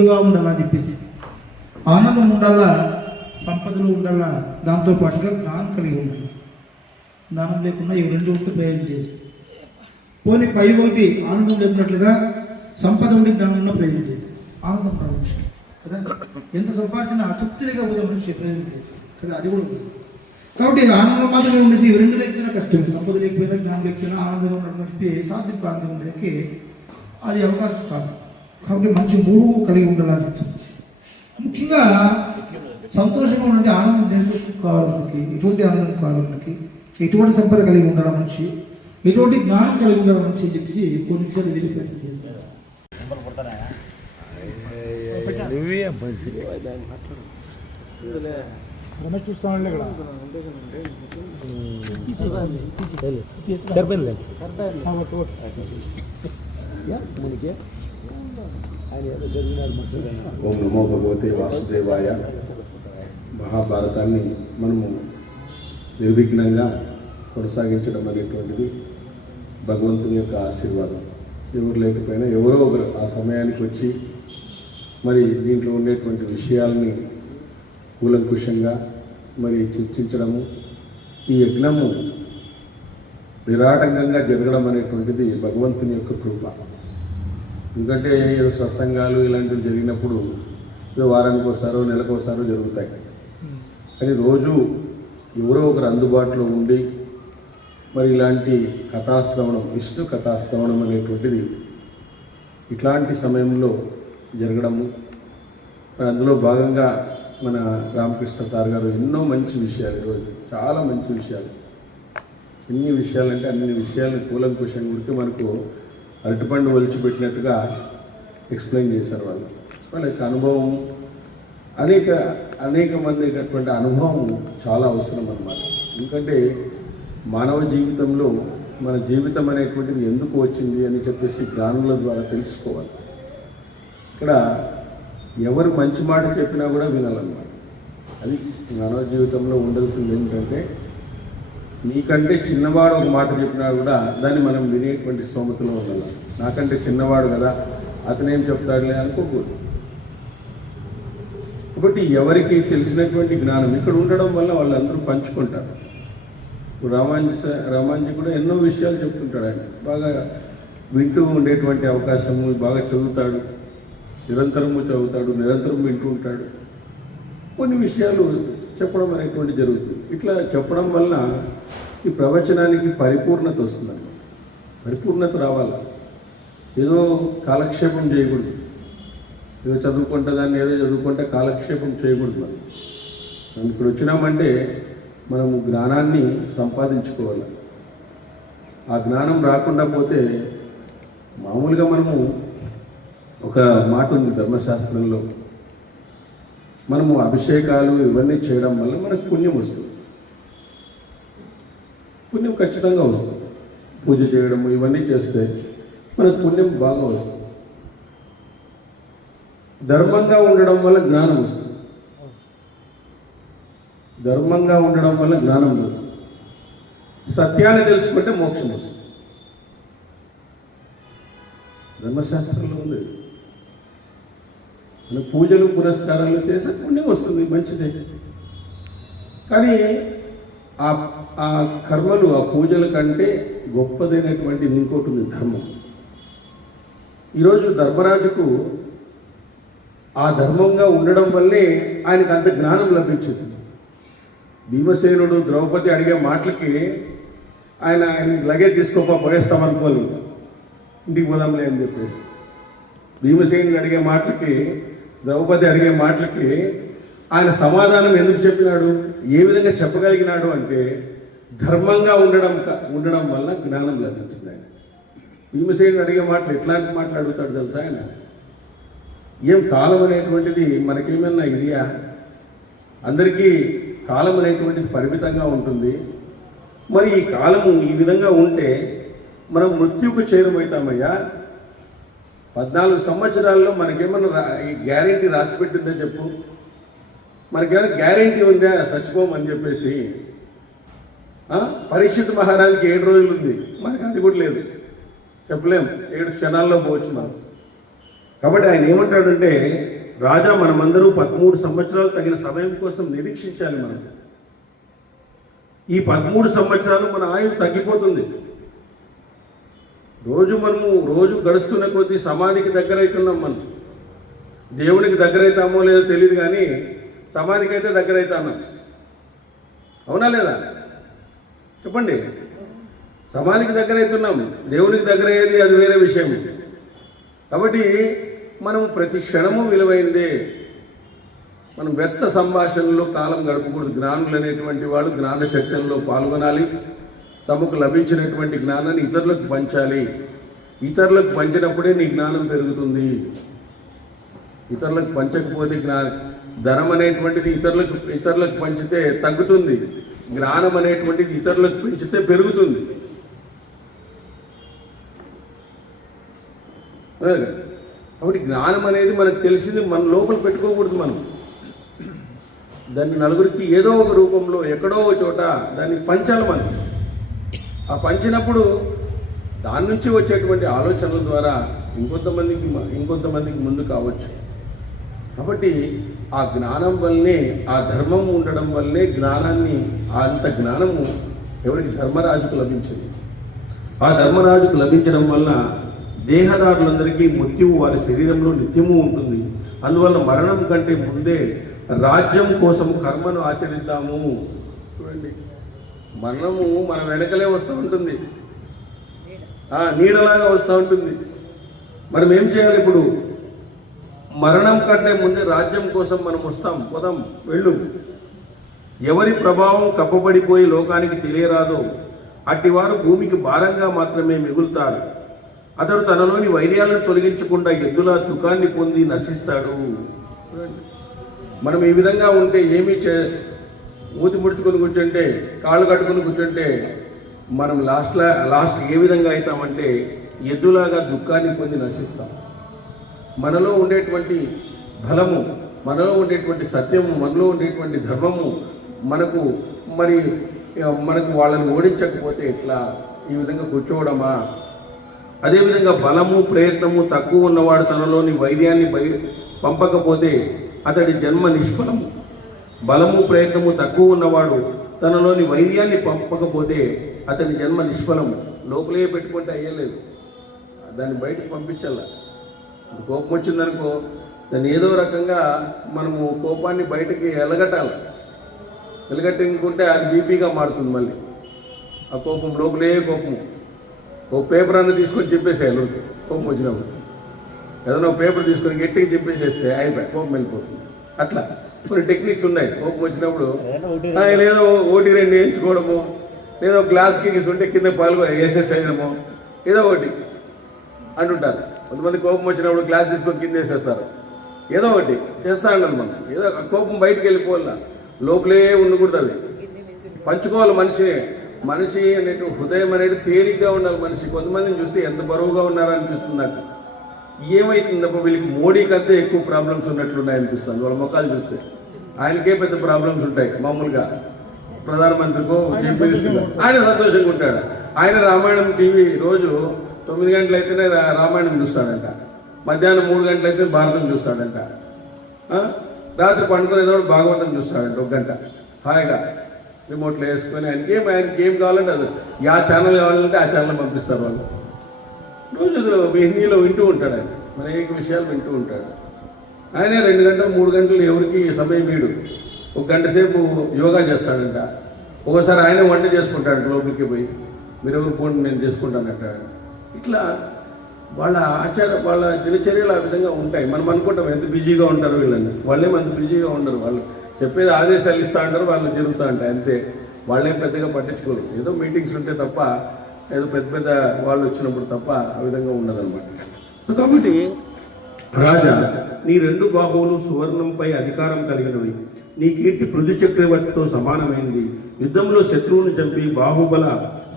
ఉండాలని చెప్పేసి ఆనందం ఉండాలా, సంపదలు ఉండాలా, దాంతోపాటుగా జ్ఞానం కలిగి ఉండాలి. జ్ఞానం లేకుండా ఇవి రెండు ఉంటే ప్రయోజనం చేసి పోనీ పై ఒకటి ఆనందం లేకున్నట్లుగా సంపద ఉండి జ్ఞానం ఉన్న ప్రయోజనం చేసి ఆనందం మనిషి కదా, ఎంత సంపాదించినా అతృప్తిగా పోతే మనిషి ప్రయోజనం చేసి కదా, అది కూడా ఉంది. కాబట్టి ఆనందం మాత్రమే ఉండేసి ఇవి రెండు లేకపోయినా కష్టం, సంపద లేకపోయినా జ్ఞానం లేకపోయినా ఆనందంగా ఉన్నటువంటి సాధ్యం ప్రాంతం ఉండేకి అది అవకాశం కాదు. కాబట్టి మంచి మూడు కలిగి ఉండాలని చెప్తుంది. ముఖ్యంగా సంతోషంగా ఉండే ఆనందం దేనికి కావాలి మనకి, ఎటువంటి ఆనందం కావాలి మనకి, ఎటువంటి సంపద కలిగి ఉండాలి మనిషి, ఎటువంటి జ్ఞానం కలిగి ఉండాలి మనిషి అని చెప్పేసి కొన్ని విషయాలు వెలిపిస్తారు. చూస్తాను ఇక్కడ ఓం నమో భగవతే వాసుదేవాయ. మహాభారతాన్ని మనము నిర్విఘ్నంగా కొనసాగించడం అనేటువంటిది భగవంతుని యొక్క ఆశీర్వాదం. ఎవరు లేకపోయినా ఎవరో ఒకరు ఆ సమయానికి వచ్చి మరి దీంట్లో ఉండేటువంటి విషయాల్ని కూలంకుషంగా మరి చర్చించడము, ఈ యజ్ఞము నిరాటంకంగా జరగడం అనేటువంటిది భగవంతుని యొక్క కృప. ఎందుకంటే ఏదో సత్సంగాలు ఇలాంటివి జరిగినప్పుడు ఏదో వారానికి ఒకసారో నెలకు ఒకసారో జరుగుతాయి. కానీ రోజు ఎవరో ఒకరు అందుబాటులో ఉండి మరి ఇలాంటి కథాశ్రవణం, విష్ణు కథాశ్రవణం అనేటువంటిది ఇట్లాంటి సమయంలో జరగడము, మరి అందులో భాగంగా మన రామకృష్ణ సార్ గారు ఎన్నో మంచి విషయాలు, ఈరోజు చాలా మంచి విషయాలు, ఎన్ని విషయాలంటే అన్ని విషయాలను కూలంకుషంగా గురించి మనకు అరటిపండు ఒలిచిపెట్టినట్టుగా ఎక్స్ప్లెయిన్ చేశారు. వాళ్ళ యొక్క అనుభవం అనేక మందిటువంటి అనుభవం చాలా అవసరం అన్నమాట. ఎందుకంటే మానవ జీవితంలో మన జీవితం అనేటువంటిది ఎందుకు వచ్చింది అని చెప్పేసి జ్ఞానుల ద్వారా తెలుసుకోవాలి. ఇక్కడ ఎవరు మంచి మాట చెప్పినా కూడా వినాలన్నమాట. అది మానవ జీవితంలో ఉండాల్సింది ఏంటంటే, నీకంటే చిన్నవాడు ఒక మాట చెప్పినా కూడా దాన్ని మనం వినేటువంటి స్తోమతలో ఉండాలి. నాకంటే చిన్నవాడు కదా, అతనేం చెప్తాడులే అనుకోకూడదు. కాబట్టి ఎవరికి తెలిసినటువంటి జ్ఞానం ఇక్కడ ఉండడం వల్ల వాళ్ళందరూ పంచుకుంటారు. ఇప్పుడు రామాంజీ కూడా ఎన్నో విషయాలు చెప్తుంటాడు. ఆయన బాగా వింటూ ఉండేటువంటి అవకాశము, బాగా చదువుతాడు, నిరంతరము చదువుతాడు, నిరంతరం వింటూ ఉంటాడు. కొన్ని విషయాలు చెప్పడం అనేటువంటి జరుగుతుంది. ఇట్లా చెప్పడం వల్ల ఈ ప్రవచనానికి పరిపూర్ణత వస్తుందండి. పరిపూర్ణత రావాలి. ఏదో కాలక్షేపం చేయకూడదు, ఏదో చదువుకుంటే దాన్ని ఏదో చదువుకుంటే కాలక్షేపం చేయకూడదు. మనం ఇక్కడ వచ్చినామంటే మనము జ్ఞానాన్ని సంపాదించుకోవాలి. ఆ జ్ఞానం రాకుండా పోతే మామూలుగా మనము ఒక మాట ఉంది ధర్మశాస్త్రంలో, మనము అభిషేకాలు ఇవన్నీ చేయడం వల్ల మనకు పుణ్యం వస్తుంది. పుణ్యం ఖచ్చితంగా వస్తుంది. పూజ చేయడము ఇవన్నీ చేస్తే మనకు పుణ్యం బాగా వస్తుంది. ధర్మంగా ఉండడం వల్ల జ్ఞానం వస్తుంది. ధర్మంగా ఉండడం వల్ల జ్ఞానం వస్తుంది. సత్యాన్ని తెలుసుకుంటే మోక్షం వస్తుంది. ధర్మశాస్త్రంలో ఉంది. మన పూజలు పురస్కారాలు చేసే పుణ్యం వస్తుంది, మంచిదే. కానీ ఆ కర్మలు, ఆ పూజల కంటే గొప్పదైనటువంటి ఇంకోటి ఉంది, ధర్మం. ఈరోజు ధర్మరాజుకు ఆ ధర్మంగా ఉండడం వల్లే ఆయనకు అంత జ్ఞానం లభించింది. భీమసేనుడు ద్రౌపది అడిగే మాటలకి ఆయన లగేజ్ పోయేస్తామనుకోవాలి, ఇంటికి పోదాంలే అని చెప్పేసి. భీమసేనుడు అడిగే మాటలకి, ద్రౌపది అడిగే మాటలకి ఆయన సమాధానం ఎందుకు చెప్పినాడు, ఏ విధంగా చెప్పగలిగినాడు అంటే ధర్మంగా ఉండడం వల్ల జ్ఞానం లభించింది. ఆయన భీమసేనుడు అడిగే మాటలు ఎట్లాంటి మాటలు అడుగుతాడు తెలుసా ఆయన? ఏం కాలం అనేటువంటిది మనకేమన్నా ఇదియా? అందరికీ కాలం అనేటువంటిది పరిమితంగా ఉంటుంది. మరి ఈ కాలము ఈ విధంగా ఉంటే మనం మృత్యుకు చేరుమవుతామయ్యా. 14 సంవత్సరాల్లో మనకేమన్నా గ్యారెంటీ రాసి పెట్టిందో చెప్పు. మనకేమైనా గ్యారెంటీ ఉందా చచ్చిపోమని చెప్పేసి? పరీక్షిత్ మహారాజుకి 7 రోజులు ఉంది, మనకు అది కూడా లేదు. చెప్పలేము, 7 క్షణాల్లో పోవచ్చు మనం. కాబట్టి ఆయన ఏమంటాడంటే, రాజా మనమందరూ 13 సంవత్సరాలు తగిన సమయం కోసం నిరీక్షించాలి. మనం ఈ 13 సంవత్సరాలు మన ఆయువు తగ్గిపోతుంది. రోజు గడుస్తున్న కొద్దీ సమాధికి దగ్గర అవుతున్నాం. మనం దేవునికి దగ్గర అవుతామో లేదో తెలియదు, కానీ సమాధికి అయితే దగ్గర అవుతున్నాం. అవునా లేదా చెప్పండి? సమాధికి దగ్గర అవుతున్నాం, దేవునికి దగ్గర అయ్యేది అది వేరే విషయం. కాబట్టి మనం ప్రతి క్షణము విలువైందే. మనం వ్యర్థ సంభాషణలో కాలం గడపకూడదు. జ్ఞానులు అనేటువంటి వాళ్ళు జ్ఞాన చర్చల్లో పాల్గొనాలి. తమకు లభించినటువంటి జ్ఞానాన్ని ఇతరులకు పంచాలి. ఇతరులకు పంచినప్పుడే నీ జ్ఞానం పెరుగుతుంది. ఇతరులకు పంచకపోతే ధనం అనేటువంటిది ఇతరులకు పంచితే తగ్గుతుంది. జ్ఞానం అనేటువంటిది ఇతరులకు పెంచితే పెరుగుతుంది. కాబట్టి జ్ఞానం అనేది మనకు తెలిసింది మన లోపల పెట్టుకోకూడదు. మనం దాన్ని నలుగురికి ఏదో ఒక రూపంలో ఎక్కడో ఒక చోట దాన్ని పంచాలి. మనం ఆ పంచినప్పుడు దాని నుంచి వచ్చేటువంటి ఆలోచనల ద్వారా ఇంకొంతమందికి ముందు కావచ్చు. కాబట్టి ఆ జ్ఞానం వల్లనే, ఆ ధర్మం ఉండడం వల్లనే అంత జ్ఞానము ఎవరికి? ధర్మరాజుకు లభించింది. ఆ ధర్మరాజుకు లభించడం వల్ల దేహదారులందరికీ మృత్యువు వారి శరీరంలో నిత్యము ఉంటుంది. అందువల్ల మరణం కంటే ముందే రాజ్యం కోసం కర్మను ఆచరిద్దాము. చూడండి, మరణము మన వెనకలే వస్తూ ఉంటుంది, నీడలాగా వస్తూ ఉంటుంది. మనం ఏం చేయాలి? ఇప్పుడు మరణం కంటే ముందే రాజ్యం కోసం మనం పోదాం, వెళ్ళు. ఎవరి ప్రభావం కప్పబడిపోయి లోకానికి తెలియరాదో అట్టివారు భూమికి భారంగా మాత్రమే మిగులుతారు. అతడు తనలోని వైర్యాలను తొలగించకుండా ఎద్దుల దుఃఖాన్ని పొంది నశిస్తాడు. మనం ఈ విధంగా ఉంటే మూతి ముడుచుకొని కూర్చుంటే, కాళ్ళు కట్టుకొని కూర్చుంటే మనం లాస్ట్ ఏ విధంగా అవుతామంటే ఎద్దులాగా దుఃఖాన్ని పొంది నశిస్తాం. మనలో ఉండేటువంటి బలము, మనలో ఉండేటువంటి సత్యము, మనలో ఉండేటువంటి ధర్మము మనకు వాళ్ళని ఓడించకపోతే ఎట్లా? ఈ విధంగా కూర్చోవడమా? అదేవిధంగా బలము ప్రయత్నము తక్కువ ఉన్నవాడు తనలోని వైర్యాన్ని పంపకపోతే అతడి జన్మ నిష్ఫలము. బలము ప్రయత్నము తక్కువ ఉన్నవాడు తనలోని వైర్యాన్ని పంపకపోతే అతని జన్మ నిష్ఫలము. లోపలే పెట్టుకుంటే అయ్యలేదు, దాన్ని బయటకు పంపించాల. కోపం వచ్చిందనుకో, దాన్ని ఏదో రకంగా మనము కోపాన్ని బయటకి ఎలగట్టుకుంటే అది బీపీగా మారుతుంది. మళ్ళీ ఆ కోపం లోపలే కోపము. ఓ పేపర్ అన్న తీసుకొని చెప్పేసేయాలి. కోపం వచ్చినప్పుడు ఏదైనా పేపర్ తీసుకొని గట్టిగా చెప్పేసేస్తే అయిపోయి కోపం వెళ్ళిపోతుంది. అట్లా కొన్ని టెక్నిక్స్ ఉన్నాయి. కోపం వచ్చినప్పుడు లేదో 1-2 వేయించుకోవడము, లేదో గ్లాస్కి ఉంటే కింద వేసేసేయడము, ఏదో ఒకటి అంటుంటారు. కొంతమంది కోపం వచ్చినప్పుడు గ్లాస్ తీసుకొని కింద వేసేస్తారు. ఏదో ఒకటి చేస్తా ఉండాలి. మనం ఏదో కోపం బయటికి వెళ్ళిపోవాల, లోపలే ఉండకూడదు. అది పంచుకోవాలి. మనిషి అనేటువంటి హృదయం అనేది తేలిగ్గా ఉండాలి. కొంతమందిని చూస్తే ఎంత బరువుగా ఉన్నారనిపిస్తుంది నాకు. ఏమైతుందప్ప వీళ్ళకి మోడీకి అంతే ఎక్కువ ప్రాబ్లమ్స్ ఉన్నట్లున్నాయి అనిపిస్తుంది. వాళ్ళ ముఖాలు చూస్తే ఆయనకే పెద్ద ప్రాబ్లమ్స్ ఉంటాయి. మామూలుగా ప్రధానమంత్రికో ఆయన సంతోషంగా ఉంటాడు. ఆయన రామాయణం టీవీ రోజు 9 గంటలు అయితేనే రామాయణం చూస్తాడంట, మధ్యాహ్నం 3 గంటలు అయితే భారతం చూస్తాడంట, రాత్రి పండుకునేదో భాగవతం చూస్తాడంట 1 గంట హాయిగా రిమోట్లో వేసుకొని. ఆయనకి ఏం కావాలంటే అది యా ఛానల్ కావాలంటే ఆ ఛానల్ పంపిస్తారు వాళ్ళు. రోజు హిందీలో వింటూ ఉంటాడు. ఆయన అనేక విషయాలు వింటూ ఉంటాడు. ఆయనే 2 గంటలు 3 గంటలు ఎవరికి సమయం వీడు 1 గంట సేపు యోగా చేస్తాడంట. ఒకసారి ఆయన వంట చేసుకుంటాడు లోపలికి పోయి, మీరు ఎవరు పోండి నేను చేసుకుంటానంటాడు. ఇట్లా వాళ్ళ దినచర్యలు ఆ విధంగా ఉంటాయి. మనం అనుకుంటాం ఎంత బిజీగా ఉంటారు వీళ్ళని. వాళ్ళేం అంత బిజీగా ఉండరు. వాళ్ళు చెప్పేది ఆదేశాలు ఇస్తూ ఉంటారు, వాళ్ళు జరుగుతూ ఉంటాయి అంతే. వాళ్ళేం పెద్దగా పట్టించుకోరు. ఏదో మీటింగ్స్ ఉంటే తప్ప, ఏదో పెద్ద వాళ్ళు వచ్చినప్పుడు తప్ప ఆ విధంగా ఉండదన్నమాట. సో కాబట్టి రాజా, నీ 2 బాహువులు సువర్ణంపై అధికారం కలిగినవి. నీ కీర్తి పృథు చక్రవర్తితో సమానమైంది. యుద్ధంలో శత్రువుని చంపి బాహుబల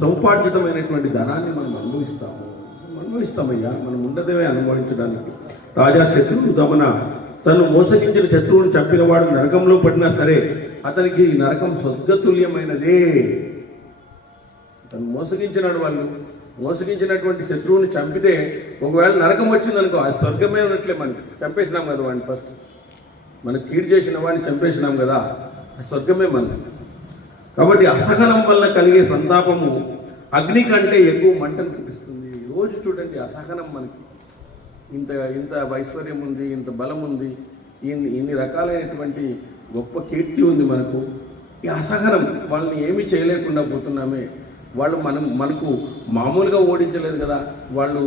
సౌపార్జితమైనటువంటి ధనాన్ని మనం అనుభవిస్తామయ్యా. మనం ఉండదేమే అనుభవించడానికి. రాజా, శత్రువు దమన తను మోసగించిన శత్రువుని చంపినవాడు నరకంలో పడినా సరే అతనికి నరకం స్వర్గతుల్యమైనదే. తను మోసగించినాడు వాళ్ళు, మోసగించినటువంటి శత్రువుని చంపితే ఒకవేళ నరకం వచ్చిందనుకో అది స్వర్గమే ఉన్నట్లే. మనకి చంపేసినాం కదా వాడిని, ఫస్ట్ మనకు కీడు చేసిన వాడిని చంపేసినాం కదా, అది స్వర్గమే మనకి. కాబట్టి అసహనం వల్ల కలిగే సంతాపము అగ్ని కంటే ఎక్కువ మంటను పుట్టిస్తుంది. రోజు చూడండి అసహనం, మనకి ఇంత ఐశ్వర్యం ఉంది, ఇంత బలం ఉంది, ఇన్ని రకాలైనటువంటి గొప్ప కీర్తి ఉంది మనకు. ఈ అసహనం వాళ్ళని ఏమీ చేయలేకుండా పోతున్నామే. వాళ్ళు మనకు మామూలుగా ఓడించలేదు కదా, వాళ్ళు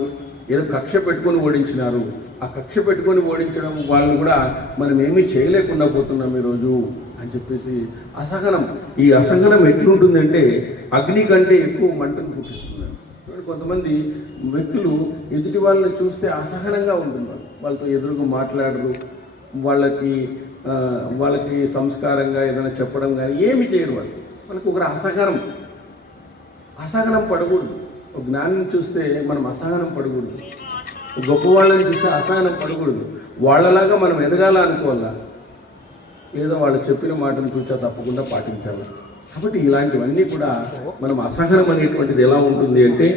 ఏదో కక్ష పెట్టుకొని ఓడించినారు. ఆ కక్ష పెట్టుకొని ఓడించడం వాళ్ళని కూడా మనం ఏమీ చేయలేకుండా పోతున్నాం ఈరోజు అని చెప్పేసి అసహనం. ఈ అసహనం ఎట్లుంటుందంటే అగ్ని కంటే ఎక్కువ మంటను పుట్టిస్తుంది. కొంతమంది వ్యక్తులు ఎదుటి వాళ్ళని చూస్తే అసహనంగా ఉంటున్నారు, వాళ్ళతో ఎదురుగా మాట్లాడరు, వాళ్ళకి సంస్కారంగా ఏదైనా చెప్పడం కానీ ఏమి చేయరు. వాళ్ళకి ఒక అసహనం పడకూడదు. ఒక జ్ఞానిని చూస్తే మనం అసహనం పడకూడదు, గొప్ప వాళ్ళని చూస్తే అసహనం పడకూడదు. వాళ్ళలాగా మనం ఎదగాల అనుకోవాలా, ఏదో వాళ్ళు చెప్పిన మాటను చూసా తప్పకుండా పాటించాలి. కాబట్టి ఇలాంటివన్నీ కూడా మనం అసహనం అనేటువంటిది ఎలా ఉంటుంది అంటే,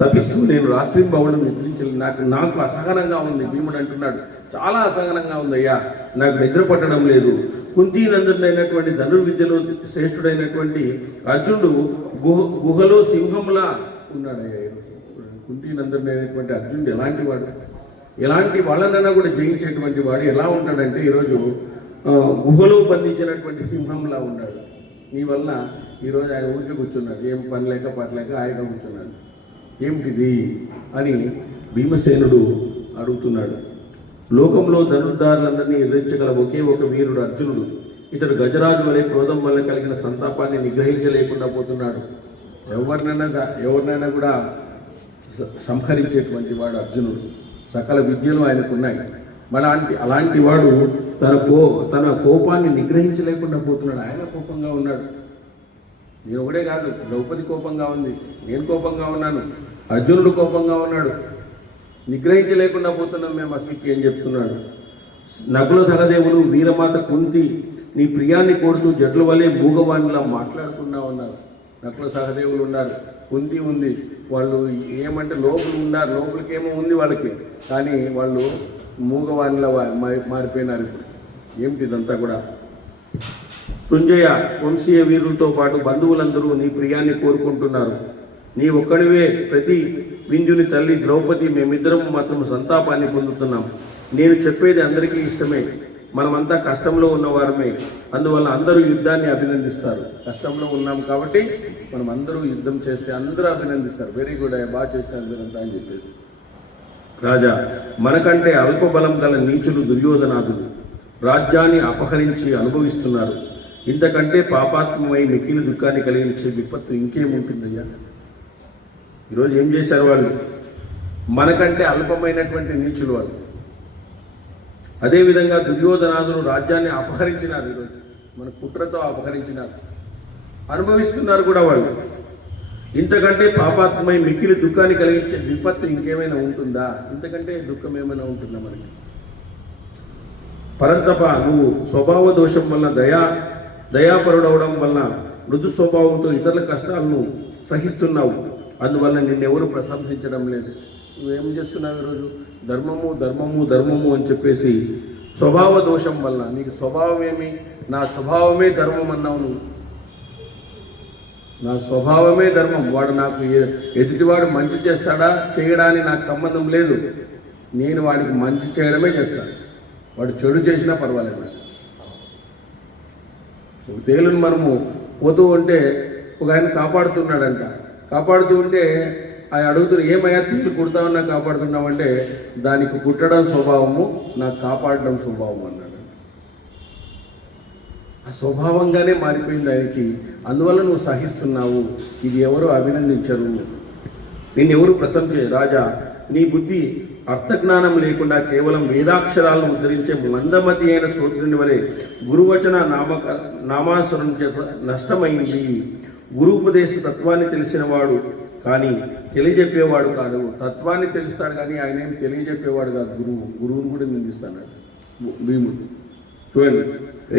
తప్పిస్తూ నేను రాత్రింబవళ్ళు నిద్రించలేదు, నాకు అసహనంగా ఉంది. భీముడు అంటున్నాడు, చాలా అసహనంగా ఉందయ్యా, నాకు నిద్ర పట్టడం లేదు. కుంతీనందుడైనటువంటి ధనుర్విద్యలో శ్రేష్ఠుడైనటువంటి అర్జునుడు గుహలో సింహంలా ఉన్నాడయ్యా. కుంతీనందుడైనటువంటి అర్జునుడు ఎలాంటి వాళ్ళనైనా కూడా జయించేటువంటి వాడు ఎలా ఉంటాడంటే ఈరోజు గుహలో బంధించినటువంటి సింహంలా ఉన్నాడు. నీ వల్ల ఈరోజు ఆయన ఊరికే కూర్చున్నాడు, ఏం పని లేక పట్టలేక హాయిగా కూర్చున్నాడు. ఏమిటిది అని భీమసేనుడు అడుగుతున్నాడు. లోకంలో ధనుర్ధారులందరినీ ఎదిరించగల ఒకే ఒక వీరుడు అర్జునుడు. ఇతడు గజరాజు వలె క్రోధం వల్ల కలిగిన సంతాపాన్ని నిగ్రహించలేకుండా పోతున్నాడు. ఎవరినైనా కూడా సంహరించేటువంటి వాడు అర్జునుడు. సకల విద్యలు ఆయనకున్నాయి. అలాంటి వాడు తన కోపాన్ని నిగ్రహించలేకుండా పోతున్నాడు. ఆయన కోపంగా ఉన్నాడు. నేను ఒకటే కాదు, ద్రౌపది కోపంగా ఉంది, నేను కోపంగా ఉన్నాను, అర్జునుడు కోపంగా ఉన్నాడు. నిగ్రహించలేకుండా పోతున్నాం మేము అసలుకి ఏం చెప్తున్నాడు. నకుల సహదేవులు వీరమాత కుంతి నీ ప్రియాన్ని కోరుతూ జట్ల వలె మూగవాణిలా మాట్లాడుకున్నా ఉన్నారు. నకుల సహదేవులు ఉన్నారు, కుంతి ఉంది, వాళ్ళు ఏమంటే లోపలికేమో ఉంది వాళ్ళకి, కానీ వాళ్ళు మూగవాణిలా మారిపోయినారు. ఇప్పుడు ఏమిటి ఇదంతా కూడా? సుంజయ వంశీయ వీరులతో పాటు బంధువులందరూ నీ ప్రియాన్ని కోరుకుంటున్నారు. నీ ఒక్కడివే ప్రతి వింధ్యుని తల్లి ద్రౌపది, మేమిద్దరం మాత్రం సంతాపాన్ని పొందుతున్నాం. నేను చెప్పేది అందరికీ ఇష్టమే, మనమంతా కష్టంలో ఉన్నవారమే, అందువల్ల అందరూ యుద్ధాన్ని అభినందిస్తారు. కష్టంలో ఉన్నాం కాబట్టి మనం అందరూ యుద్ధం చేస్తే అందరూ అభినందిస్తారు. వెరీ గుడ్, బాగా చేసినారు మీరంతా అని చెప్పేసి. రాజా, మనకంటే అల్పబలం గల నీచులు దుర్యోధనాదులు రాజ్యాన్ని అపహరించి అనుభవిస్తున్నారు. ఇంతకంటే పాపాత్మమై మిక్కిలి దుఃఖాన్ని కలిగించే విపత్తు ఇంకేముంటుందయ్యా? ఈరోజు ఏం చేశారు వాళ్ళు? మనకంటే అల్పమైనటువంటి నీచులు వాళ్ళు. అదేవిధంగా దుర్యోధనాదులు రాజ్యాన్ని అపహరించినారు. ఈరోజు మన కుట్రతో అపహరించినారు, అనుభవిస్తున్నారు కూడా వాళ్ళు. ఇంతకంటే పాపాత్మై మిక్కిలి దుఃఖాన్ని కలిగించే విపత్తు ఇంకేమైనా ఉంటుందా? ఇంతకంటే దుఃఖం ఏమైనా ఉంటుందా మనకి? పరంతప, నువ్వు స్వభావ దోషం వల్ల దయాపరుడవడం వల్ల మృదు స్వభావంతో ఇతరుల కష్టాలను సహిస్తున్నావు. అందువల్ల నిన్నెవరు ప్రశంసించడం లేదు. నువ్వేం చేస్తున్నావు ఈరోజు? ధర్మము అని చెప్పేసి స్వభావ దోషం వల్ల. నీకు స్వభావం ఏమి? నా స్వభావమే ధర్మం అన్నావు నువ్వు. నా స్వభావమే ధర్మం. వాడు నాకు ఎదుటివాడు మంచి చేస్తాడా చేయడానికి నాకు సంబంధం లేదు. నేను వాడికి మంచి చేయడమే చేస్తాను. వాడు చెడు చేసినా పర్వాలేదు. ఒక తేలుని మనము పోతూ ఉంటే ఒక ఆయన కాపాడుతున్నాడంట. కాపాడుతూ ఉంటే ఆయన అడుగుతున్న, ఏమయ్యా తేలు కుడతా ఉన్నా కాపాడుతున్నామంటే, దానికి కుట్టడం స్వభావము, నాకు కాపాడడం స్వభావం అన్నాడు. ఆ స్వభావంగానే మారిపోయింది ఆయనకి. అందువల్ల నువ్వు సహిస్తున్నావు. ఇది ఎవరు అభినందించరు, నిన్నెవరు ప్రశంసించరు. రాజా, నీ బుద్ధి అర్థజ్ఞానం లేకుండా కేవలం వేదాక్షరాలను ఉద్ధరించే మందమతి అయిన శ్రోత్రుని వలె గురువచన నామాసురం నష్టమైంది. గురువుపదేశ తత్వాన్ని తెలిసినవాడు కానీ తెలియజెప్పేవాడు కాదు. తత్వాన్ని తెలుస్తాడు కానీ ఆయన ఏం తెలియజెప్పేవాడు కాదు. గురువుని కూడా నిందిస్తాడు భీముడు. చూడండి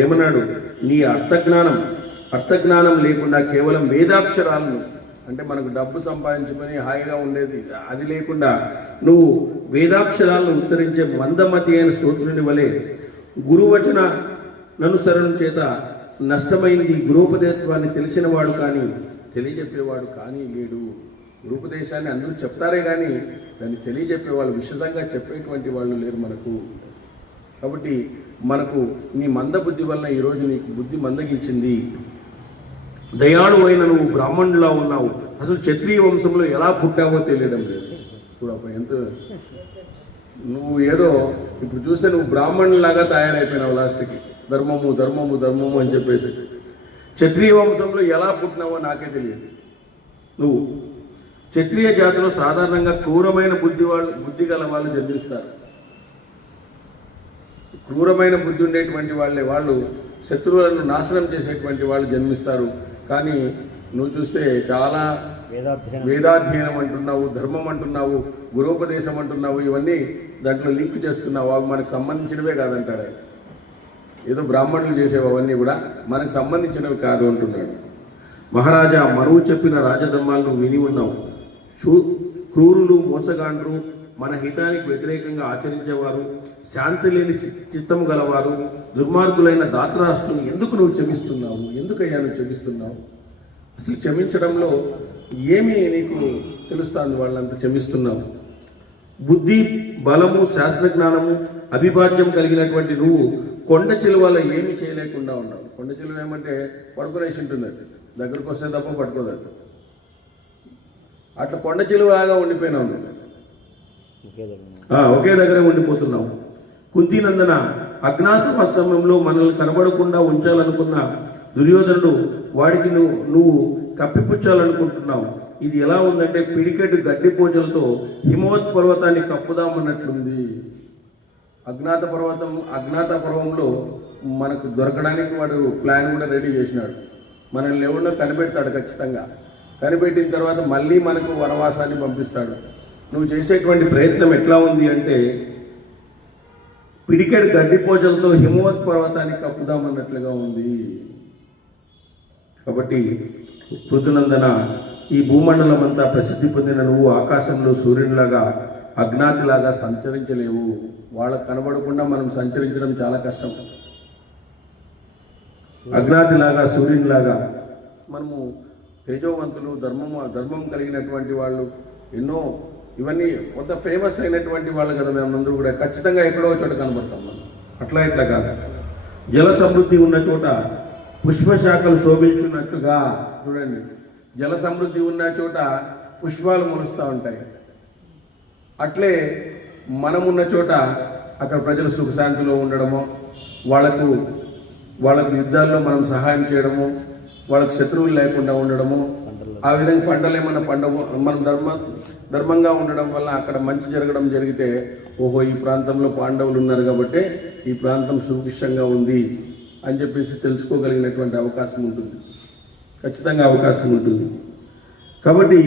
ఏమన్నాడు? నీ అర్థజ్ఞానం లేకుండా కేవలం వేదాక్షరాలను, అంటే మనకు డబ్బు సంపాదించుకొని హాయిగా ఉండేది అది లేకుండా నువ్వు వేదాక్షరాలను ఉత్తరించే మందమతి అయిన స్తోత్రుని వలె గురువచన అనుసరణ చేత నష్టమైంది గురుపదేశాన్ని తెలిసినవాడు కానీ తెలియజెప్పేవాడు కానీ లేడు. గురుపదేశాన్ని అందరూ చెప్తారే కానీ దాన్ని తెలియజెప్పేవాళ్ళు విశదంగా చెప్పేటువంటి వాళ్ళు లేరు మనకు. కాబట్టి మనకు నీ మందబుద్ధి వల్ల ఈరోజు నీకు బుద్ధి మందగించింది. దయాళు అయిన నువ్వు బ్రాహ్మణులా ఉన్నావు, అసలు క్షత్రియ వంశంలో ఎలా పుట్టావో తెలియడం లేదు. ఇప్పుడు ఎంత నువ్వు ఏదో ఇప్పుడు చూస్తే నువ్వు బ్రాహ్మణులాగా తయారైపోయినావు లాస్ట్కి. ధర్మము ధర్మము ధర్మము అని చెప్పేసి క్షత్రియ వంశంలో ఎలా పుట్టినావో నాకే తెలియదు. నువ్వు క్షత్రియ జాతిలో సాధారణంగా క్రూరమైన బుద్ధి గల వాళ్ళు జన్మిస్తారు. క్రూరమైన బుద్ధి ఉండేటువంటి వాళ్ళు శత్రువులను నాశనం చేసేటువంటి వాళ్ళు జన్మిస్తారు. కానీ నువ్వు చూస్తే చాలా వేదాధ్యయనం అంటున్నావు, ధర్మం అంటున్నావు, గురోపదేశం అంటున్నావు, ఇవన్నీ దాంట్లో లింక్ చేస్తున్నావు. అవి మనకు సంబంధించినవే కాదంటాడు. ఏదో బ్రాహ్మణులు చేసేవి అవన్నీ కూడా మనకు సంబంధించినవి కాదు అంటున్నాడు. మహారాజా, మరువు చెప్పిన రాజధర్మాలను విని ఉన్నావు. క్రూరులు, మోసగాండ్రు, మన హితానికి వ్యతిరేకంగా ఆచరించేవారు, శాంతి లేని చిత్తం గలవారు, దుర్మార్గులైన దాతరాష్ట్రులు ఎందుకు నువ్వు క్షమిస్తున్నావు? ఎందుకయ్యా నువ్వు క్షమిస్తున్నావు? అసలు క్షమించడంలో ఏమీ నీకు తెలుస్తుంది? వాళ్ళంతా క్షమిస్తున్నావు. బుద్ధి, బలము, శాస్త్రజ్ఞానము, అభిభాజ్యం కలిగినటువంటి నువ్వు కొండ చిలువల ఏమీ చేయలేకుండా ఉన్నావు. కొండ చిలువ ఏమంటే పడుకునేసి ఉంటుంది, దగ్గరకు వస్తే తప్ప పట్టుకోదు. అట్లా కొండ చిలువలాగా ఉండిపోయినావు నువ్వు. ఒకే దగ్గర ఉండిపోతున్నావు. కుంతినందన, అజ్ఞాతవాస సమయంలో మనల్ని కనబడకుండా ఉంచాలనుకున్న దుర్యోధనుడు వాడికి నువ్వు కప్పిపుచ్చాలనుకుంటున్నావు. ఇది ఎలా ఉందంటే పిడికెట్టు గడ్డి పోచలతో హిమవత్ పర్వతాన్ని కప్పుదామన్నట్లుంది. అజ్ఞాత పర్వంలో మనకు దొరకడానికి వాడు ప్లాన్ కూడా రెడీ చేసినాడు. మనల్ని ఎవరినో కనిపెడతాడు ఖచ్చితంగా. కనిపెట్టిన తర్వాత మళ్ళీ మనకు వనవాసాన్ని పంపిస్తాడు. నువ్వు చేసేటువంటి ప్రయత్నం ఎట్లా ఉంది అంటే పిడికెడు గడ్డిపోజలతో హిమవత్ పర్వతాన్ని కప్పుదామన్నట్లుగా ఉంది. కాబట్టి పృథునందన, ఈ భూమండలం అంతా ప్రసిద్ధి పొందిన నువ్వు ఆకాశంలో సూర్యునిలాగా అజ్ఞాతిలాగా సంచరించలేవు. వాళ్ళకు కనబడకుండా మనం సంచరించడం చాలా కష్టం. అజ్ఞాతిలాగా సూర్యునిలాగా మనము తేజోవంతులు, ధర్మం కలిగినటువంటి వాళ్ళు, ఎన్నో ఇవన్నీ కొంత ఫేమస్ అయినటువంటి వాళ్ళు కదా. మేమందరూ కూడా ఖచ్చితంగా ఎక్కడో చోట కనబడతాం మనం. అట్లా ఇట్లా కాదు. జల సమృద్ధి ఉన్న చోట పుష్పశాఖలు శోభించున్నట్లుగా చూడండి. జల సమృద్ధి ఉన్న చోట పుష్పాలు మొలుస్తూ ఉంటాయి. అట్లే మనమున్న చోట అక్కడ ప్రజలు సుఖశాంతిలో ఉండడము, వాళ్ళకు యుద్ధాల్లో మనం సహాయం చేయడము, వాళ్ళకు శత్రువులు లేకుండా ఉండడము, ఆ విధంగా పంటలు ఏమన్నా మనం ధర్మంగా ఉండడం వల్ల అక్కడ మంచి జరగడం జరిగితే, ఓహో ఈ ప్రాంతంలో పాండవులు ఉన్నారు కాబట్టి ఈ ప్రాంతం సుభిక్షంగా ఉంది అని చెప్పేసి తెలుసుకోగలిగినటువంటి అవకాశం ఉంటుంది. ఖచ్చితంగా అవకాశం ఉంటుంది. కాబట్టి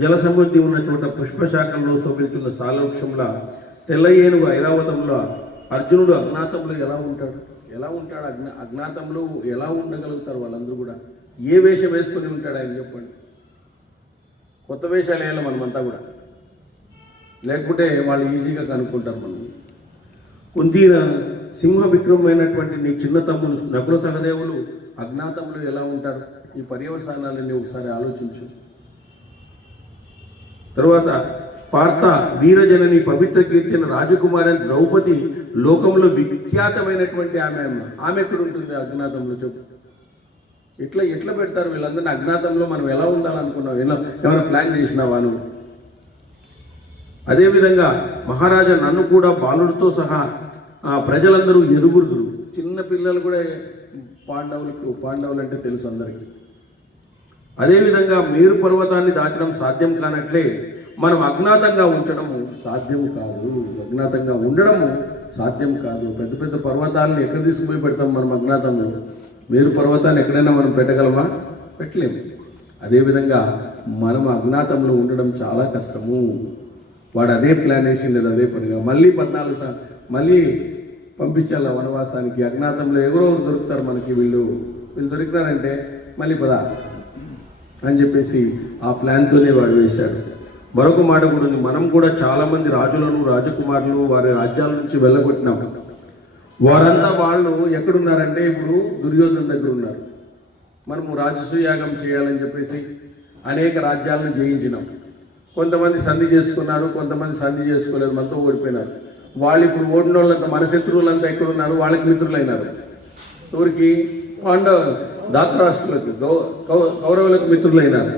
జల సమృద్ధి ఉన్న చోట పుష్పశాఖల్లో శోభిస్తున్న సాలవృక్షంలా తెల్ల ఏనుగు ఐరావతంలో అర్జునుడు అజ్ఞాతంలో ఎలా ఉంటాడు? అజ్ఞాతంలో ఎలా ఉండగలుగుతారు వాళ్ళందరూ కూడా? ఏ వేషం వేసుకొని ఉంటాడు ఆయన చెప్పండి. కొత్త వేషాలు వేయాలి మనమంతా కూడా, లేకపోతే వాళ్ళు ఈజీగా కనుక్కుంటారు మనం. కుంతీన సింహ విక్రమైనటువంటి నీ చిన్న తమ్ముడు నకుల సహదేవులు అజ్ఞాతంలో ఎలా ఉంటారు? ఈ పర్యవసానాలన్నీ ఒకసారి ఆలోచించు. తర్వాత పార్థ, వీరజనని, పవిత్ర కీర్తిన రాజకుమారి ద్రౌపది లోకంలో విఖ్యాతమైనటువంటి ఆమె ఎక్కడ ఉంటుంది అజ్ఞాతంలో? చెప్పు. ఎట్లా పెడతారు వీళ్ళందరినీ అజ్ఞాతంలో? మనం ఎలా ఉండాలనుకున్నావు? ఏమైనా ప్లాన్ చేసినావా నువ్వు? అదేవిధంగా మహారాజా, నన్ను కూడా బాలుడితో సహా ప్రజలందరూ ఎరుగురుదురు. చిన్న పిల్లలు కూడా పాండవులు అంటే తెలుసు అందరికీ. అదేవిధంగా మేరు పర్వతాన్ని దాచడం సాధ్యం కానట్లే మనం అజ్ఞాతంగా ఉంచడము సాధ్యం కాదు. అజ్ఞాతంగా ఉండడము సాధ్యం కాదు. పెద్ద పెద్ద పర్వతాలను ఎక్కడ తీసుకుపోయి పెడతాం మనం అజ్ఞాతంలో? మేరు పర్వతాన్ని ఎక్కడైనా మనం పెట్టగలమా? పెట్టలేము. అదేవిధంగా మనం అజ్ఞాతంలో ఉండడం చాలా కష్టము. వాడు అదే ప్లాన్ వేసిండేది, అదే పనిగా మళ్ళీ పంపించాల వనవాసానికి. అజ్ఞాతంలో ఎవరో దొరుకుతారు మనకి. వీళ్ళు దొరికినారంటే మళ్ళీ పద అని చెప్పేసి ఆ ప్లాన్తోనే వాడు వేశాడు. మరొక మాట కూడా ఉంది, మనం కూడా చాలామంది రాజులను రాజకుమారులు వారి రాజ్యాల నుంచి వెళ్ళగొట్టినాం. వారంతా వాళ్ళు ఎక్కడున్నారంటే ఇప్పుడు దుర్యోధన దగ్గర ఉన్నారు. మనము రాజసూయాగం చేయాలని చెప్పేసి అనేక రాజ్యాలను జయించినాం. కొంతమంది సంధి చేసుకున్నారు, కొంతమంది సంధి చేసుకోలేదు, మనతో ఓడిపోయినారు. వాళ్ళు ఇప్పుడు ఓడిన వాళ్ళంతా మన శత్రువులంతా ఎక్కడున్నారు, వాళ్ళకి మిత్రులైనారు. ఎవరికి? ధాతరాష్ట్రులకు, కౌరవులకు మిత్రులైనారు.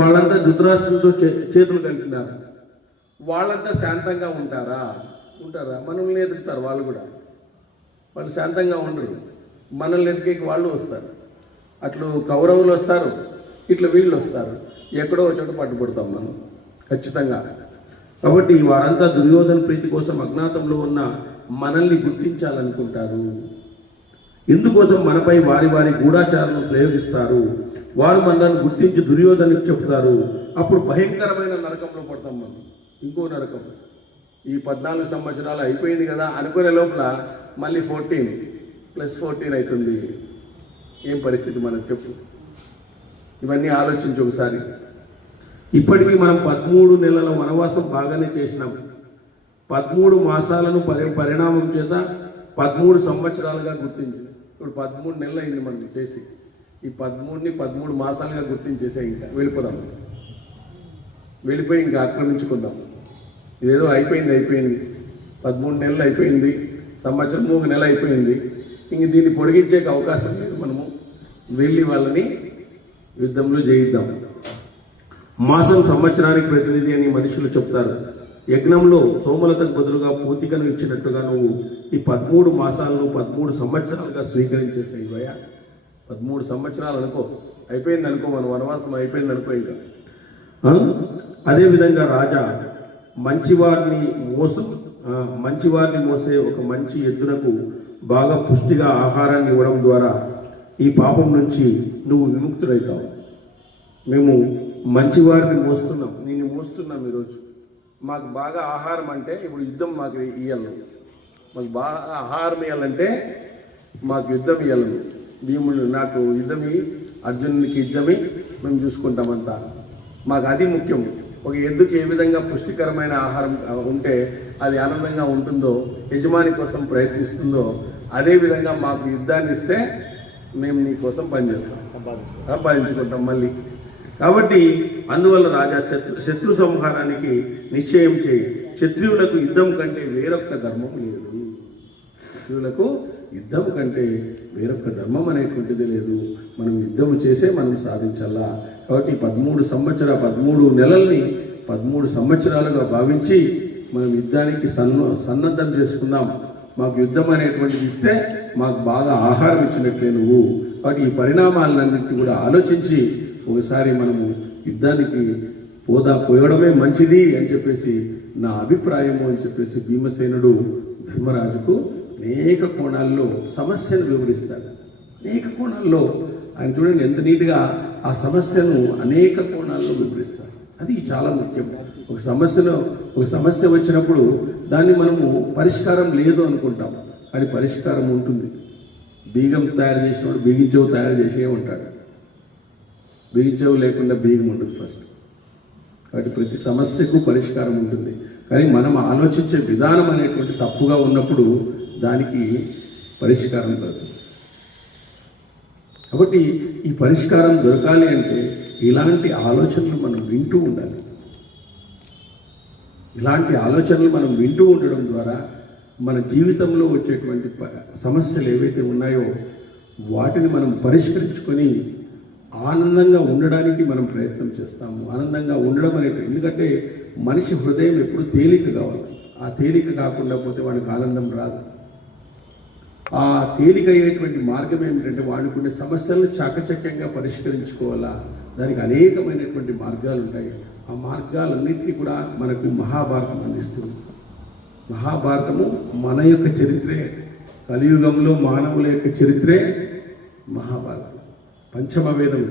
వాళ్ళంతా ధృతరాష్ట్రులతో చేతులు కలిపినారు. వాళ్ళంతా శాంతంగా ఉంటారా? మనల్ని ఎదుగుతారు వాళ్ళు కూడా. వాళ్ళు శాంతంగా ఉండరు, మనల్ని ఎదికేకి వాళ్ళు వస్తారు. అట్లు కౌరవులు వస్తారు, ఇట్లా వీళ్ళు వస్తారు. ఎక్కడో చోట పట్టుబడతాం మనం ఖచ్చితంగా. కాబట్టి వారంతా దుర్యోధన ప్రీతి కోసం అజ్ఞాతంలో ఉన్న మనల్ని గుర్తించాలనుకుంటారు. ఎందుకోసం మనపై వారి వారి గూఢాచారాలను ప్రయోగిస్తారు. వారు మనల్ని గుర్తించి దుర్యోధనకు చెప్తారు. అప్పుడు భయంకరమైన నరకంలో పడతాం మనం. ఇంకో నరకం. ఈ 14 సంవత్సరాలు అయిపోయింది కదా అనుకునే లోపల మళ్ళీ 14 + 14 అవుతుంది. ఏం పరిస్థితి మనం చెప్పు. ఇవన్నీ ఆలోచించి ఒకసారి. ఇప్పటికీ మనం 13 నెలల వనవాసం బాగానే చేసినాం. 13 మాసాలను పరిణామం చేత 13 సంవత్సరాలుగా గుర్తించి, ఇప్పుడు 13 నెలలు అయింది మనం చేసి. ఈ 13ని 13 మాసాలుగా గుర్తించేసే ఇంకా వెళ్ళిపోయి ఇంకా ఆక్రమించుకుందాం. ఇదేదో అయిపోయింది 13 నెలలు అయిపోయింది, సంవత్సరం 1 నెల అయిపోయింది. ఇంక దీన్ని పొడిగించే అవకాశం లేదు. మనము వెళ్ళి వాళ్ళని యుద్ధంలో జయిద్దాం. మాసం సంవత్సరానికి ప్రతినిధి అని మనుషులు చెప్తారు. యజ్ఞంలో సోమలతకు బదులుగా పూతికను ఇచ్చినట్టుగా నువ్వు ఈ 13 మాసాలను 13 సంవత్సరాలుగా స్వీకరించేసేవయ్యా. 13 సంవత్సరాలు అనుకో, అయిపోయింది అనుకో, మన వనవాసం అయిపోయింది అనుకో. ఇంకా అదేవిధంగా రాజా మంచివారిని మోసే ఒక మంచి ఎద్దునకు బాగా పుష్టిగా ఆహారాన్ని ఇవ్వడం ద్వారా ఈ పాపం నుంచి నువ్వు విముక్తుడవుతావు. మేము మంచివారిని మోస్తున్నాం, నిన్ను మోస్తున్నాం ఈరోజు. మాకు బాగా ఆహారం అంటే ఇప్పుడు యుద్ధం మాకు ఇవ్వాలి. మాకు బాగా ఆహారం ఇవ్వాలంటే మాకు యుద్ధం ఇవ్వాలి. భీముడు నాకు యుద్ధమి, అర్జునునికి యుద్ధమి, మేము చూసుకుంటామంతా. మాకు అది ముఖ్యం. ఒక ఎద్దుకి ఏ విధంగా పుష్టికరమైన ఆహారం ఉంటే అది ఆనందంగా ఉంటుందో, యజమాని కోసం ప్రయత్నిస్తుందో, అదేవిధంగా మాకు యుద్ధాన్ని ఇస్తే మేము నీ కోసం పనిచేస్తాం, సంపాదించుకుంటాం మళ్ళీ. కాబట్టి అందువల్ల రాజా శత్రు సంహారానికి నిశ్చయం చేయి. క్షత్రియులకు యుద్ధం కంటే వేరొక్క ధర్మం లేదు. క్షత్రియులకు యుద్ధం కంటే వేరొక్క ధర్మం అనేటువంటిది లేదు. మనం యుద్ధం చేసే మనం సాధించాలా. కాబట్టి 13 నెలల్ని 13 సంవత్సరాలుగా భావించి మనం యుద్ధానికి సన్నద్ధం చేసుకుందాం. మాకు యుద్ధం అనేటువంటిది ఇస్తే మాకు బాగా ఆహారం ఇచ్చినట్లే నువ్వు. కాబట్టి ఈ పరిణామాలన్నింటినీ కూడా ఆలోచించి ఒకసారి మనము యుద్ధానికి పోయడమే మంచిది అని చెప్పేసి నా అభిప్రాయము అని చెప్పేసి భీమసేనుడు ధర్మరాజుకు అనేక కోణాల్లో సమస్యను వివరిస్తాడు. అనేక కోణాల్లో ఆయన చూడండి ఎంత నీట్గా ఆ సమస్యను అనేక కోణాల్లో వివరిస్తాడు. అది చాలా ముఖ్యం. ఒక సమస్య వచ్చినప్పుడు దాన్ని మనము పరిష్కారం లేదు అనుకుంటాం, కానీ పరిష్కారం ఉంటుంది. బీగం తయారు చేసినప్పుడు బిగించవు తయారు చేసే ఉంటాడు. బిగించవు లేకుండా బీగం ఉంటుంది ఫస్ట్. కాబట్టి ప్రతి సమస్యకు పరిష్కారం ఉంటుంది. కానీ మనం ఆలోచించే విధానం అనేటువంటి తప్పుగా ఉన్నప్పుడు దానికి పరిష్కారం దొరకదు. కాబట్టి ఈ పరిష్కారం దొరకాలి అంటే ఇలాంటి ఆలోచనలు మనం వింటూ ఉండాలి. ఇలాంటి ఆలోచనలు మనం వింటూ ఉండడం ద్వారా మన జీవితంలో వచ్చేటువంటి సమస్యలు ఏవైతే ఉన్నాయో వాటిని మనం పరిష్కరించుకొని ఆనందంగా ఉండడానికి మనం ప్రయత్నం చేస్తాము. ఆనందంగా ఉండడం అనేది, ఎందుకంటే మనిషి హృదయం ఎప్పుడు తేలిక కావాలి. ఆ తేలిక కాకుండా పోతే వాడికి ఆనందం రాదు. ఆ తేలిక అయ్యేటువంటి మార్గం ఏమిటంటే వాడుకునే సమస్యలను చాకచక్యంగా పరిష్కరించుకోవాలా. దానికి అనేకమైనటువంటి మార్గాలు ఉంటాయి. ఆ మార్గాలన్నింటినీ కూడా మనకు మహాభారతం అందిస్తుంది. మహాభారతము మన యొక్క చరిత్రే, కలియుగంలో మానవుల యొక్క చరిత్రే మహాభారతం, పంచమ వేదం.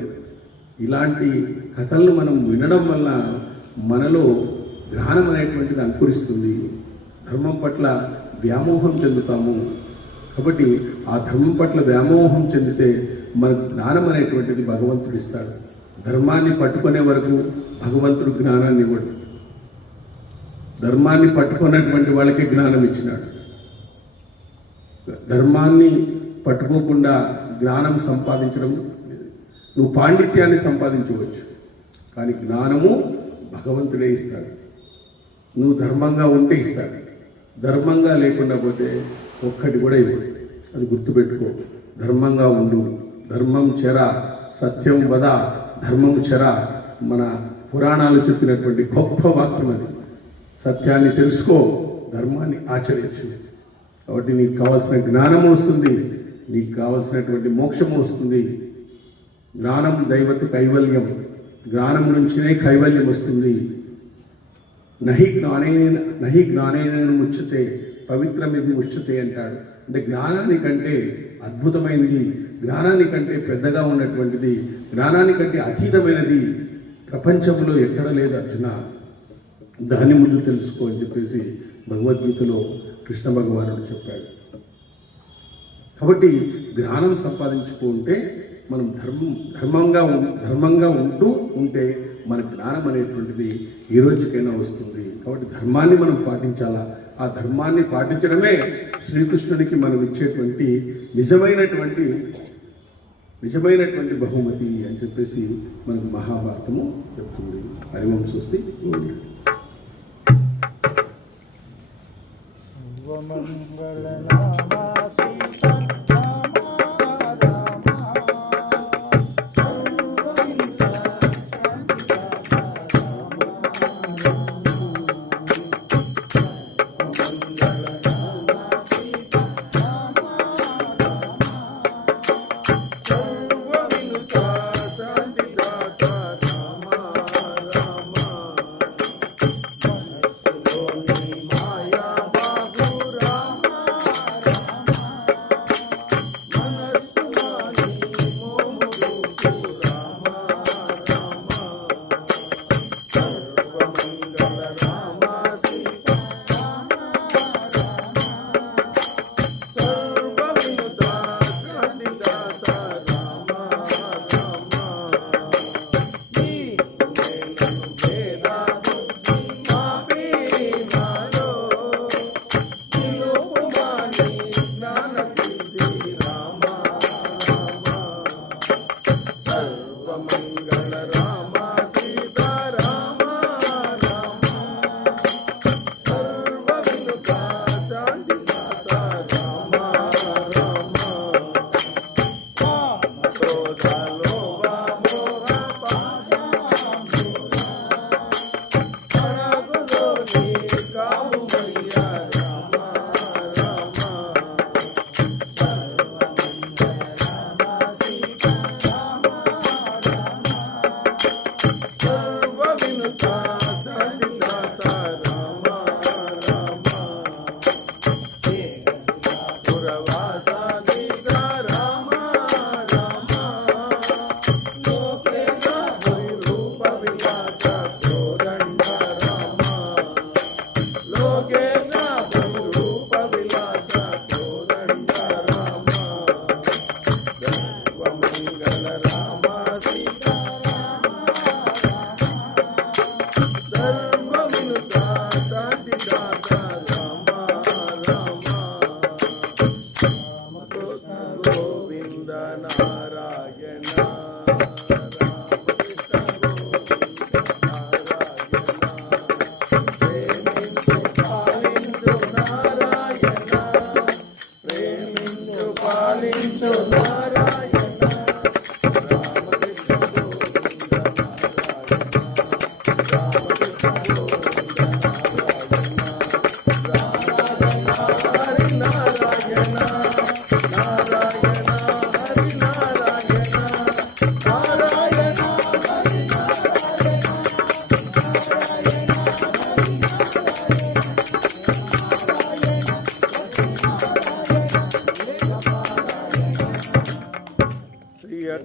ఇలాంటి కథలను మనం వినడం వల్ల మనలో జ్ఞానం అనేటువంటిది అంకురిస్తుంది. ధర్మం పట్ల వ్యామోహం చెందుతాము. కాబట్టి ఆ ధర్మం పట్ల వ్యామోహం చెందితే మనకు జ్ఞానం అనేటువంటిది భగవంతుడు ఇస్తాడు. ధర్మాన్ని పట్టుకునే వరకు భగవంతుడు జ్ఞానాన్ని ఇవ్వడు. ధర్మాన్ని పట్టుకున్నటువంటి వాళ్ళకి జ్ఞానం ఇచ్చినాడు. ధర్మాన్ని పట్టుకోకుండా జ్ఞానం సంపాదించడం, నువ్వు పాండిత్యాన్ని సంపాదించవచ్చు, కానీ జ్ఞానము భగవంతుడే ఇస్తాడు. నువ్వు ధర్మంగా ఉంటే ఇస్తాడు, ధర్మంగా లేకుండా పోతే ఒక్కటి కూడా ఇవ్వడు. అది గుర్తుపెట్టుకో. ధర్మంగా ఉండు, ధర్మం చెర, సత్యం వద, ధర్మం చెర. మన పురాణాలు చెప్పినటువంటి గొప్ప వాక్యం అది. సత్యాన్ని తెలుసుకో, ధర్మాన్ని ఆచరించు. కాబట్టి నీకు కావాల్సిన జ్ఞానము వస్తుంది, నీకు కావాల్సినటువంటి మోక్షము వస్తుంది. జ్ఞానం దైవతు కైవల్యం, జ్ఞానం నుంచినే కైవల్యం వస్తుంది. నహి జ్ఞానేన ముచ్యతే పవిత్రమిది ముచ్యతే అంటాడు. అంటే జ్ఞానానికంటే అద్భుతమైనది, జ్ఞానానికంటే పెద్దగా ఉన్నటువంటిది, జ్ఞానానికంటే అతీతమైనది ప్రపంచంలో ఎక్కడ లేదు అర్జున. దాని ముందు తెలుసుకో అని చెప్పేసి భగవద్గీతలో కృష్ణ భగవానుడు చెప్పాడు. కాబట్టి జ్ఞానం సంపాదించుకుంటే మనం ధర్మంగా ఉంటే మన జ్ఞానం అనేటువంటిది ఈ రోజుకైనా వస్తుంది. కాబట్టి ధర్మాన్ని మనం పాటించాలా. ఆ ధర్మాన్ని పాటించడమే శ్రీకృష్ణుడికి మనం ఇచ్చేటువంటి నిజమైనటువంటి బహుమతి అని చెప్పేసి మనకు మహాభారతము చెప్తుంది. హరివం స్వస్తి.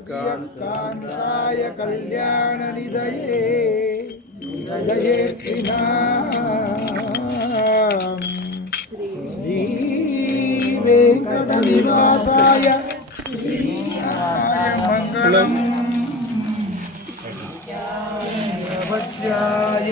कांताय कल्याण निधये श्री वेंकटनिवासाय మంగళం సత్యాయ